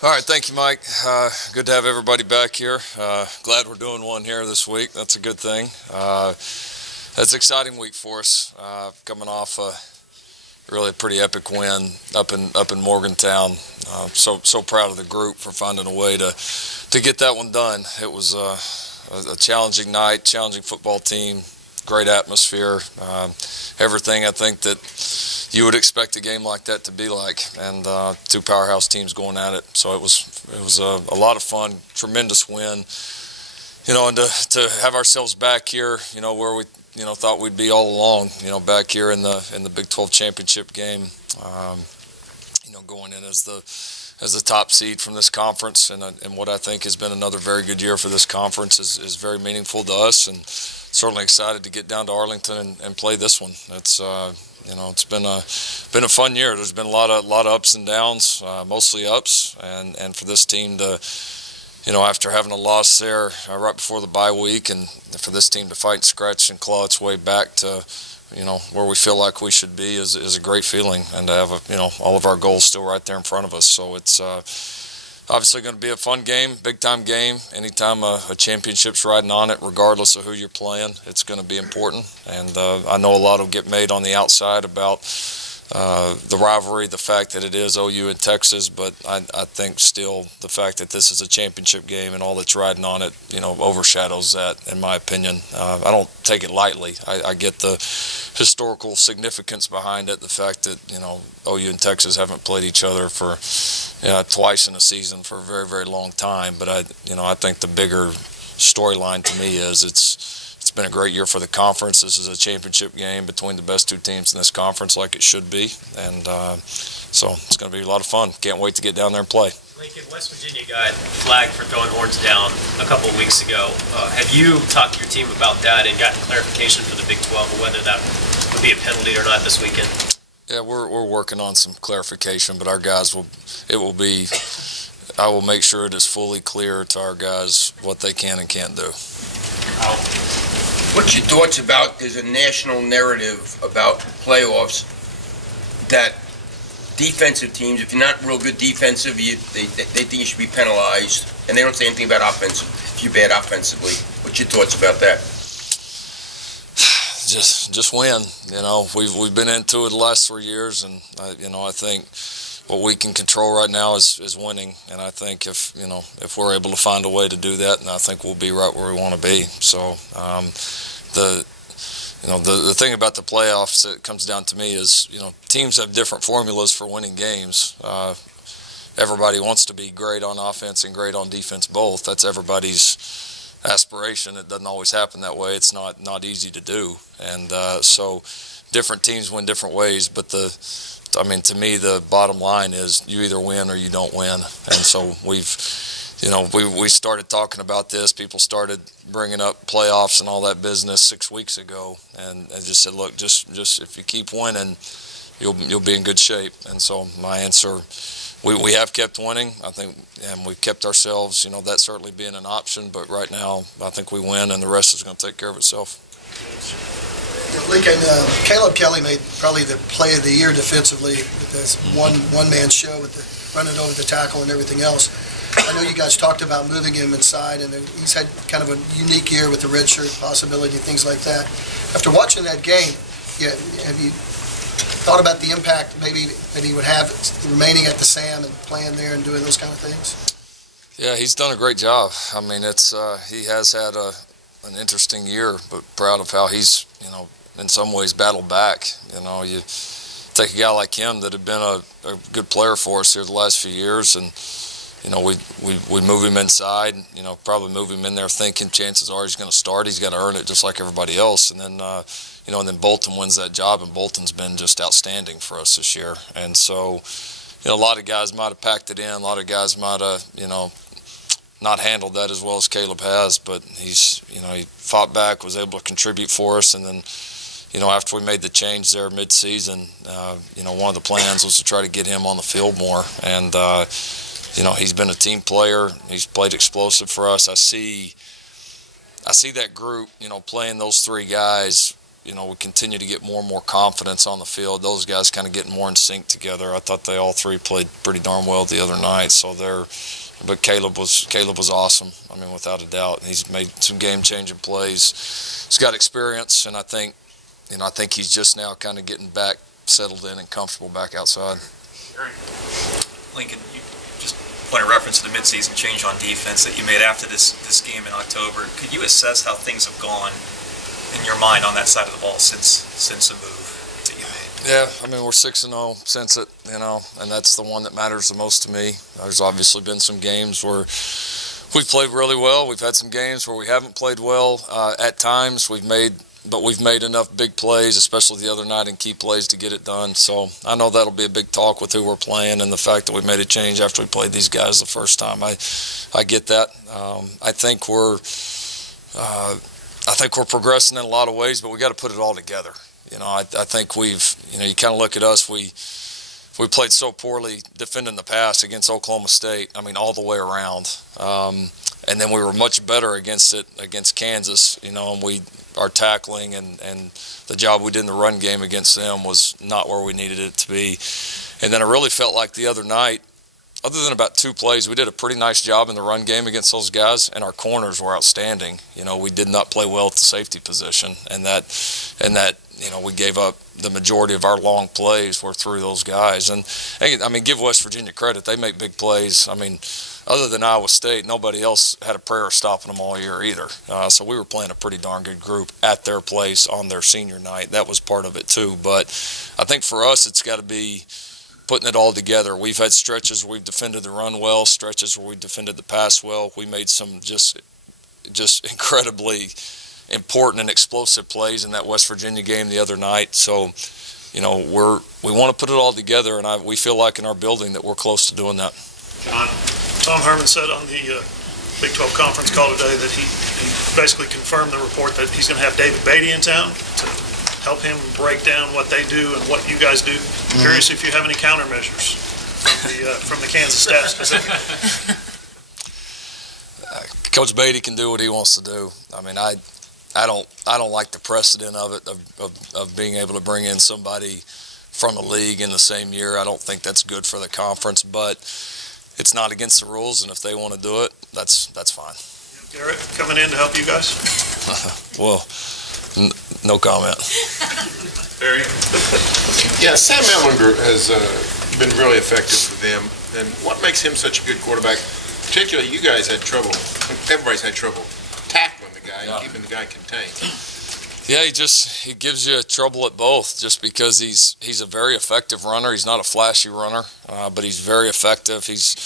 All right, thank you, Mike. Good to have everybody back here. Glad we're doing one here this week. That's a good thing. That's an exciting week for us. Coming off really a pretty epic win up in Morgantown. So proud of the group for finding a way to get that one done. It was a challenging night, challenging football team, great atmosphere, everything I think that you would expect a game like that to be like, and two powerhouse teams going at it. So it was a lot of fun, tremendous win, and to have ourselves back here, where we thought we'd be all along, back here in the Big 12 championship game, going in as the top seed from this conference, and what I think has been another very good year for this conference is very meaningful to us, and certainly excited to get down to Arlington and play this one. It's it's been a fun year. There's been a lot of ups and downs, mostly ups, and for this team to, after having a loss there right before the bye week, and for this team to fight and scratch and claw its way back to, where we feel like we should be is a great feeling, and to have all of our goals still right there in front of us. So it's obviously going to be a fun game, big-time game. Anytime a championship's riding on it, regardless of who you're playing, it's going to be important. And I know a lot will get made on the outside about the rivalry, the fact that it is OU and Texas, but I think still the fact that this is a championship game and all that's riding on it, overshadows that, in my opinion. I don't take it lightly. I get the historical significance behind it, the fact that, OU and Texas haven't played each other for twice in a season for a very, very long time. But I think the bigger storyline to me is it's been a great year for the conference. This is a championship game between the best two teams in this conference, like it should be, and so it's going to be a lot of fun. Can't wait to get down there and play. Lincoln, West Virginia got flagged for throwing horns down a couple of weeks ago. Have you talked to your team about that and gotten clarification for the Big 12 or whether that would be a penalty or not this weekend? Yeah, we're working on some clarification, but our guys I will make sure it is fully clear to our guys what they can and can't do. What's your thoughts about, there's a national narrative about playoffs that defensive teams, if you're not real good defensive, they think you should be penalized, and they don't say anything about offensive, if you're bad offensively. What's your thoughts about that? Just win. We've been into it the last 3 years, and I think what we can control right now is winning. And I think if we're able to find a way to do that, and I think we'll be right where we want to be. So the thing about the playoffs that comes down to me is teams have different formulas for winning games. Everybody wants to be great on offense and great on defense both. That's everybody's aspiration. It doesn't always happen that way. It's not easy to do, and so different teams win different ways. But to me, the bottom line is you either win or you don't win. And so we started talking about this. People started bringing up playoffs and all that business 6 weeks ago, and I just said, look, just if you keep winning, you'll be in good shape. And so my answer, we have kept winning, I think, and we've kept ourselves, that certainly being an option. But right now, I think we win, and the rest is going to take care of itself. Lincoln, Caleb Kelly made probably the play of the year defensively with this one-man show with the running over the tackle and everything else. I know you guys talked about moving him inside, and he's had kind of a unique year with the red shirt possibility, things like that. After watching that game, have you thought about the impact maybe that he would have remaining at the SAM and playing there and doing those kind of things? Yeah, he's done a great job. I mean, he has had an interesting year, but proud of how he's, in some ways battled back. You take a guy like him that had been a good player for us here the last few years, and we move him inside, probably move him in there thinking chances are he's going to start. He's got to earn it just like everybody else. And then, and then Bolton wins that job, and Bolton's been just outstanding for us this year. And so, a lot of guys might have packed it in. A lot of guys might have, not handled that as well as Caleb has, but he's, he fought back, was able to contribute for us. And then, after we made the change there mid-season, one of the plans was to try to get him on the field more. And, he's been a team player. He's played explosive for us. I see that group, playing those three guys, we continue to get more and more confidence on the field. Those guys kind of getting more in sync together. I thought they all three played pretty darn well the other night. But Caleb was awesome. I mean, without a doubt. He's made some game-changing plays. He's got experience, and I think he's just now kind of getting back settled in and comfortable back outside. Lincoln, you just point a reference to the midseason change on defense that you made after this game in October. Could you assess how things have gone in your mind on that side of the ball since the move that you made? Yeah, I mean, we're 6-0 since it, and that's the one that matters the most to me. There's obviously been some games where we've played really well. We've had some games where we haven't played well. At times, we've made enough big plays, especially the other night, in key plays to get it done. So I know that'll be a big talk with who we're playing, and the fact that we made a change after we played these guys the first time. I get that. I think we're progressing in a lot of ways, but we got to put it all together. I think we've, you kind of look at us, we played so poorly defending the pass against Oklahoma State, I mean, all the way around. And then we were much better against Kansas, and our tackling and the job we did in the run game against them was not where we needed it to be. And then I really felt like the other night, other than about 2 plays, we did a pretty nice job in the run game against those guys, and our corners were outstanding. We did not play well at the safety position, and that we gave up the majority of our long plays were through those guys. And I mean, give West Virginia credit; they make big plays. I mean, other than Iowa State, nobody else had a prayer of stopping them all year either. So we were playing a pretty darn good group at their place on their senior night. That was part of it too. But I think for us, it's got to be putting it all together. We've had stretches where we've defended the run well, stretches where we defended the pass well. We made some just incredibly important and explosive plays in that West Virginia game the other night. So, we want to put it all together, and we feel like in our building that we're close to doing that. John, Tom Herman said on the Big 12 conference call today that he basically confirmed the report that he's going to have David Beatty in town to help him break down what they do and what you guys do. Mm-hmm. Curious if you have any countermeasures from the Kansas staff specifically. Coach Beatty can do what he wants to do. I mean, I don't like the precedent of it of being able to bring in somebody from the league in the same year. I don't think that's good for the conference, but it's not against the rules, and if they want to do it, that's fine. Garrett coming in to help you guys? Well, no comment. Barry? Yeah, Sam Ellinger has been really effective for them. And what makes him such a good quarterback? Particularly, you guys had trouble. Everybody's had trouble tackling the guy and keeping the guy contained. Yeah, he gives you trouble at both, just because he's a very effective runner. He's not a flashy runner, but he's very effective. He's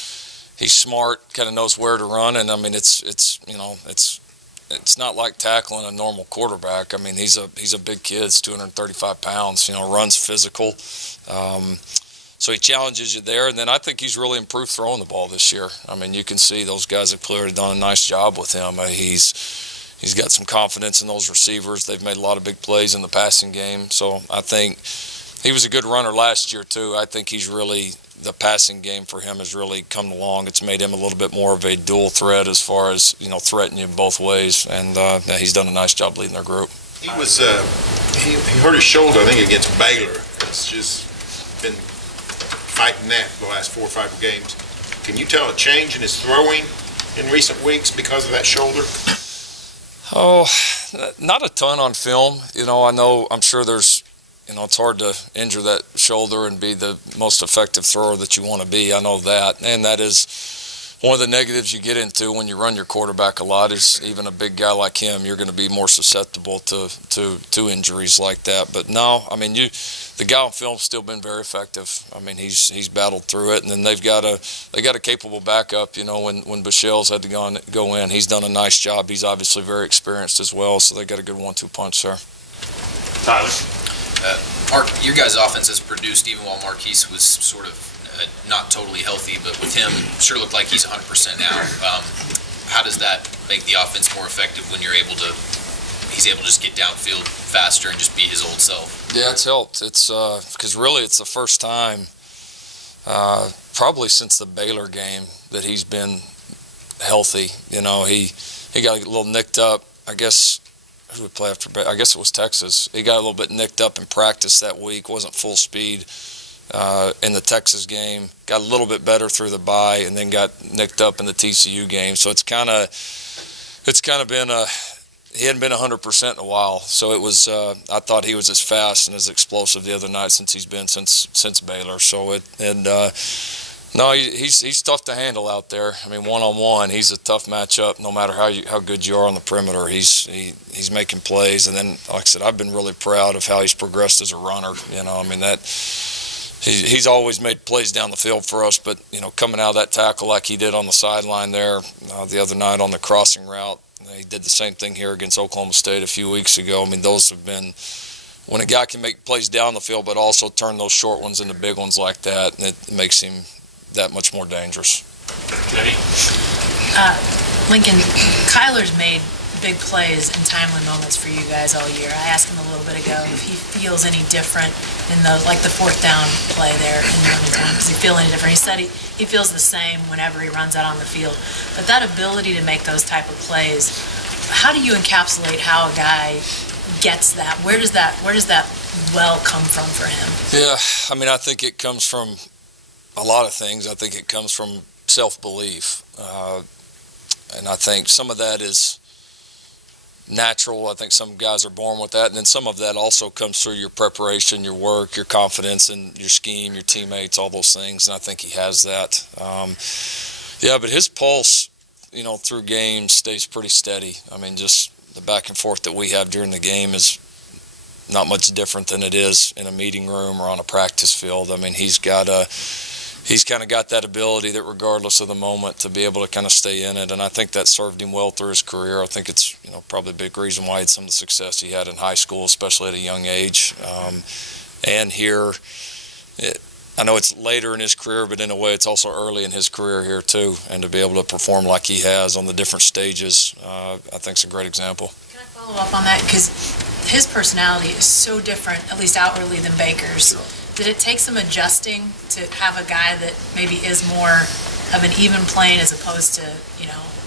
smart, kind of knows where to run, and I mean it's not like tackling a normal quarterback. I mean he's a big kid, he's 235 pounds. Runs physical, so he challenges you there. And then I think he's really improved throwing the ball this year. I mean you can see those guys have clearly done a nice job with him. He's got some confidence in those receivers. They've made a lot of big plays in the passing game. So I think he was a good runner last year too. I think the passing game for him has really come along. It's made him a little bit more of a dual threat as far as, threatening you both ways. And he's done a nice job leading their group. He was, he hurt his shoulder, I think, against Baylor. It's just been fighting that the last 4 or 5 games. Can you tell a change in his throwing in recent weeks because of that shoulder? Oh, not a ton on film. I'm sure there's, it's hard to injure that shoulder and be the most effective thrower that you want to be. I know that. And that is one of the negatives you get into when you run your quarterback a lot, is even a big guy like him, you're going to be more susceptible to injuries like that. But no, I mean, the guy on film's still been very effective. I mean, he's battled through it, and then they got a capable backup. When Bichelle's had to go in, he's done a nice job. He's obviously very experienced as well, so they got a good 1-2 punch there. Tyler? Mark, your guys' offense has produced, even while Marquise was sort of not totally healthy, but with him, sure looked like he's 100% now. How does that make the offense more effective when he's able to just get downfield faster and just be his old self? Yeah, it's helped. It's because really it's the first time, probably since the Baylor game, that he's been healthy. He got a little nicked up. I guess who would play after? I guess it was Texas. He got a little bit nicked up in practice that week. Wasn't full speed in the Texas game. Got a little bit better through the bye, and then got nicked up in the TCU game. So it's kind of been he hadn't been 100% in a while. So it was. I thought he was as fast and as explosive the other night since he's been since Baylor. So no, he's tough to handle out there. I mean, one-on-one, he's a tough matchup. No matter how good you are on the perimeter, he's making plays. And then, like I said, I've been really proud of how he's progressed as a runner. I mean he's always made plays down the field for us. But coming out of that tackle like he did on the sideline there the other night on the crossing route, he did the same thing here against Oklahoma State a few weeks ago. I mean, those have been. When a guy can make plays down the field, but also turn those short ones into big ones like that, it makes him that much more dangerous. Lincoln, Kyler's made big plays in timely moments for you guys all year. I asked him a little bit ago if he feels any different in the fourth down play there in Morgantown. Does he feel any different? He said he feels the same whenever he runs out on the field. But that ability to make those type of plays, how do you encapsulate how a guy gets that? Where does that well come from for him? Yeah, I mean, I think it comes from a lot of things. I think it comes from self-belief. And I think some of that is natural. I think some guys are born with that. And then some of that also comes through your preparation, your work, your confidence in your scheme, your teammates, all those things. And I think he has that. But his pulse, through games stays pretty steady. I mean, just the back and forth that we have during the game is not much different than it is in a meeting room or on a practice field. I mean, he's kind of got that ability that regardless of the moment to be able to kind of stay in it. And I think that served him well through his career. I think it's, probably a big reason why he had some of the success he had in high school, especially at a young age. And here, I know it's later in his career, but in a way it's also early in his career here too. And to be able to perform like he has on the different stages, I think is a great example. Can I follow up on that? Because his personality is so different, at least outwardly, than Baker's. Sure. Did it take some adjusting to have a guy that maybe is more of an even plane as opposed to,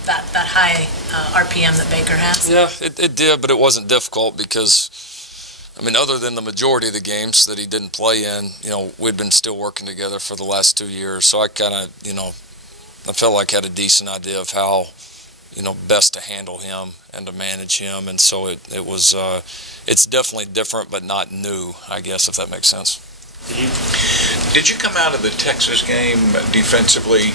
that high RPM that Baker has? Yeah, it did, but it wasn't difficult because, I mean, other than the majority of the games that he didn't play in, we'd been still working together for the last 2 years. So I kind of, I felt like I had a decent idea of how, best to handle him and to manage him. And so it was, it's definitely different, but not new, I guess, if that makes sense. Did you come out of the Texas game defensively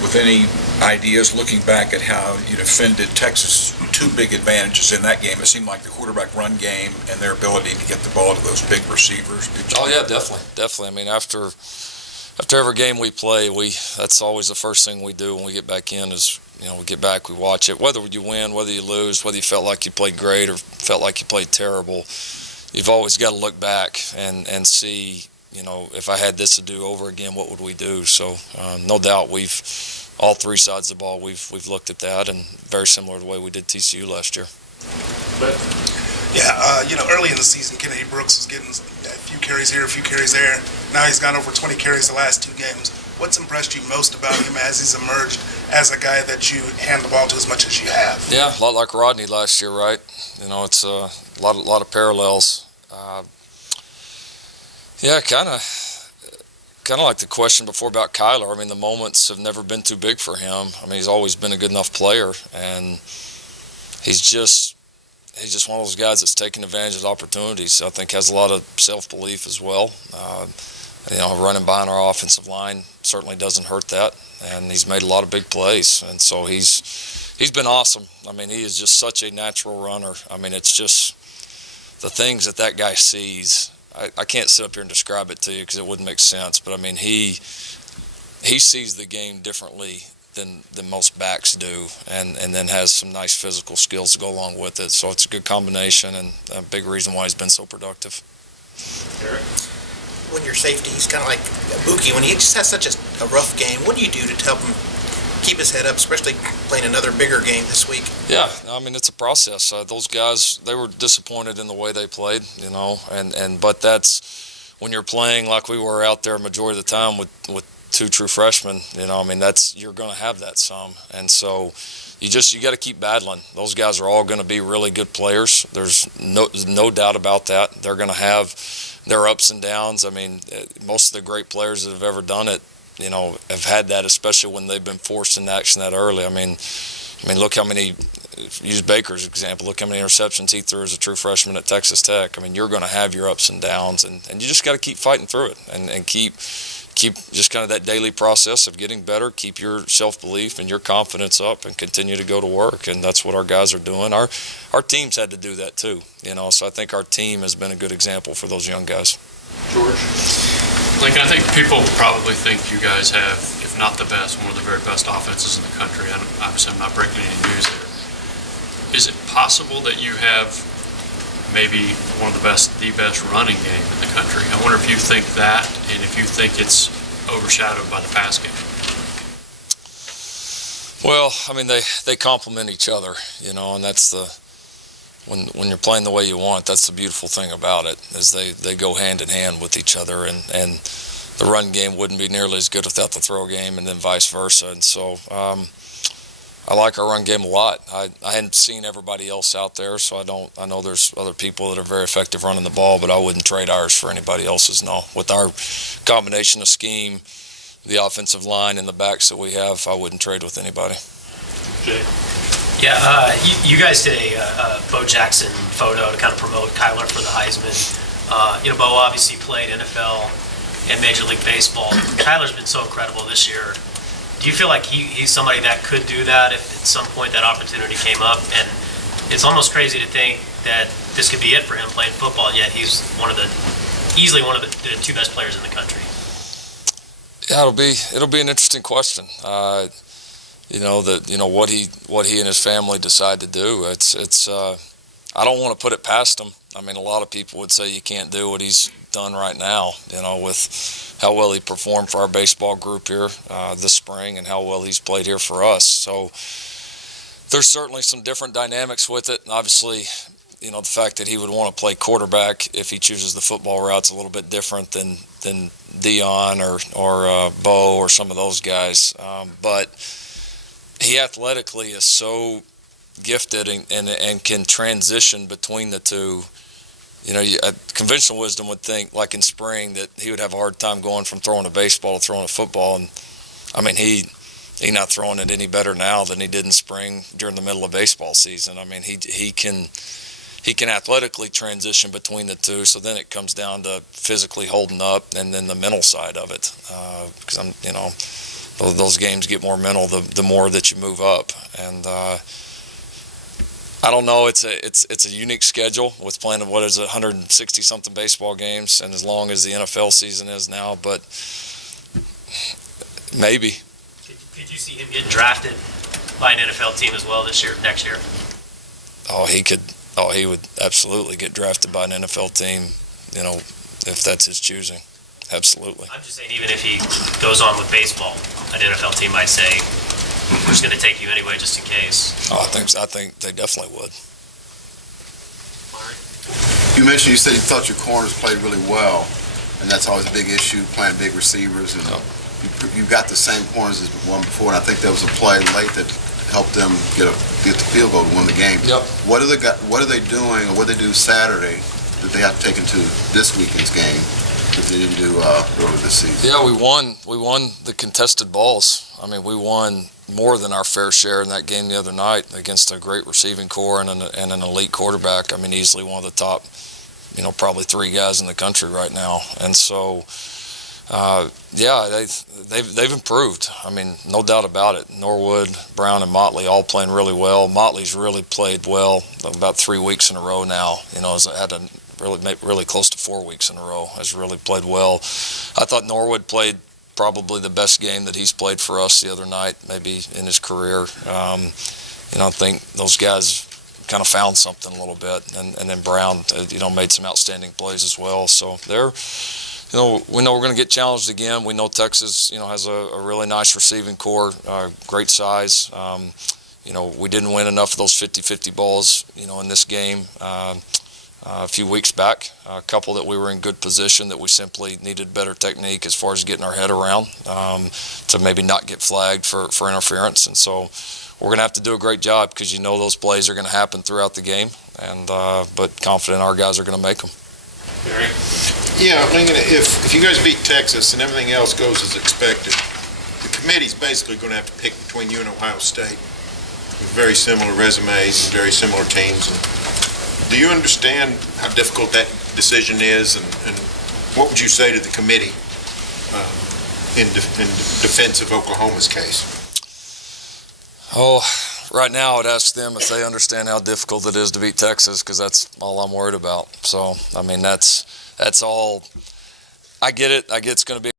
with any ideas looking back at how you defended Texas' two big advantages in that game? It seemed like the quarterback run game and their ability to get the ball to those big receivers. Oh yeah, definitely. I mean, after every game we play, that's always the first thing we do when we get back in is, we get back, we watch it. Whether you win, whether you lose, whether you felt like you played great or felt like you played terrible, you've always got to look back and see, if I had this to do over again, what would we do? So no doubt all three sides of the ball, we've looked at that, and very similar to the way we did TCU last year. Yeah, early in the season, Kennedy Brooks was getting a few carries here, a few carries there. Now he's gone over 20 carries the last two games. What's impressed you most about him as he's emerged as a guy that you hand the ball to as much as you have? Yeah, a lot like Rodney last year, right? It's a lot of parallels. Kind of like the question before about Kyler. I mean, the moments have never been too big for him. I mean, he's always been a good enough player, and he's just one of those guys that's taking advantage of opportunities. I think has a lot of self-belief as well. Running by on our offensive line certainly doesn't hurt that, and he's made a lot of big plays, and so he's been awesome. I mean, he is just such a natural runner. I mean, it's just the things that guy sees. I can't sit up here and describe it to you because it wouldn't make sense, but I mean, he sees the game differently than most backs do, and then has some nice physical skills to go along with it. So it's a good combination and a big reason why he's been so productive. Eric? When you're safety, he's kind of like Buki. When he just has such a rough game, what do you do to help him keep his head up, especially playing another bigger game this week? Yeah, I mean, it's a process. Those guys, they were disappointed in the way they played, but that's when you're playing like we were out there majority of the time with two true freshmen, you're going to have that some. And so you got to keep battling. Those guys are all going to be really good players. There's no doubt about that. They're going to have their ups and downs. Most of the great players that have ever done it, have had that, especially when they've been forced into action that early. Look how many, use Baker's example, look how many interceptions he threw as a true freshman at Texas Tech. You're going to have your ups and downs, and you just got to keep fighting through it and keep just kind of that daily process of getting better, keep your self-belief and your confidence up and continue to go to work. And that's what our guys are doing. Our teams had to do that too, so I think our team has been a good example for those young guys. George? Lincoln, I think people probably think you guys have, if not the best, one of the very best offenses in the country. Obviously, I'm not breaking any news there. Is it possible that you have maybe one of the best running game in the country? I wonder if you think that, and if you think it's overshadowed by the pass game. Well, they complement each other, and that's when you're playing the way you want, that's the beautiful thing about it, is they go hand in hand with each other, and the run game wouldn't be nearly as good without the throw game, and then vice versa. And so I like our run game a lot. I hadn't seen everybody else out there, so I know there's other people that are very effective running the ball, but I wouldn't trade ours for anybody else's, no. With our combination of scheme, the offensive line, and the backs that we have, I wouldn't trade with anybody. Jay? Yeah, you guys did a Bo Jackson photo to kind of promote Kyler for the Heisman. Bo obviously played NFL and Major League Baseball. Kyler's been so incredible this year. Do you feel like he's somebody that could do that if at some point that opportunity came up? And it's almost crazy to think that this could be it for him playing football, and yet he's easily one of the two best players in the country. Yeah, it'll be an interesting question. What he and his family decide to do. It's I don't want to put it past him. A lot of people would say you can't do what he's done right now, with how well he performed for our baseball group here this spring and how well he's played here for us. So there's certainly some different dynamics with it. And obviously, the fact that he would want to play quarterback if he chooses the football route's a little bit different than Dion or Bo or some of those guys. But he athletically is so gifted and can transition between the two. Conventional wisdom would think, like in spring, that he would have a hard time going from throwing a baseball to throwing a football. And he's not throwing it any better now than he did in spring during the middle of baseball season. He can athletically transition between the two. So then it comes down to physically holding up and then the mental side of it. Because those games get more mental the more that you move up. And I don't know. It's a unique schedule with playing 160 something baseball games, and as long as the NFL season is now. But maybe. Could you see him getting drafted by an NFL team as well next year? He would absolutely get drafted by an NFL team. If that's his choosing. Absolutely. I'm just saying, even if he goes on with baseball, an NFL team might say, we're just going to take you anyway, just in case. I think they definitely would. You mentioned, you said you thought your corners played really well, and that's always a big issue, playing big receivers. And you got the same corners as the one before, and I think there was a play late that helped them get the field goal to win the game. Yep. What are they doing, or what did they do Saturday that they have to take into this weekend's game that they didn't do earlier this season? Yeah, we won the contested balls. We won more than our fair share in that game the other night against a great receiving core and an elite quarterback. Easily one of the top, probably three guys in the country right now. And so, they've improved. No doubt about it. Norwood, Brown, and Motley all playing really well. Motley's really played well about 3 weeks in a row now. Has had a really close to 4 weeks in a row. Has really played well. I thought Norwood played probably the best game that he's played for us the other night, maybe in his career. I think those guys kind of found something a little bit, and then Brown, made some outstanding plays as well. So we know we're going to get challenged again. We know Texas, has a really nice receiving core, great size. We didn't win enough of those 50-50 balls, in this game. a few weeks back, a couple that we were in good position that we simply needed better technique as far as getting our head around to maybe not get flagged for interference. And so we're going to have to do a great job because you know those plays are going to happen throughout the game, and but confident our guys are going to make them. Yeah, Lincoln, if you guys beat Texas and everything else goes as expected, the committee's basically going to have to pick between you and Ohio State with very similar resumes and very similar teams. And do you understand how difficult that decision is, and what would you say to the committee in defense of Oklahoma's case? Oh, right now I'd ask them if they understand how difficult it is to beat Texas, because that's all I'm worried about. So, I mean, that's all. I get it. I get it's going to be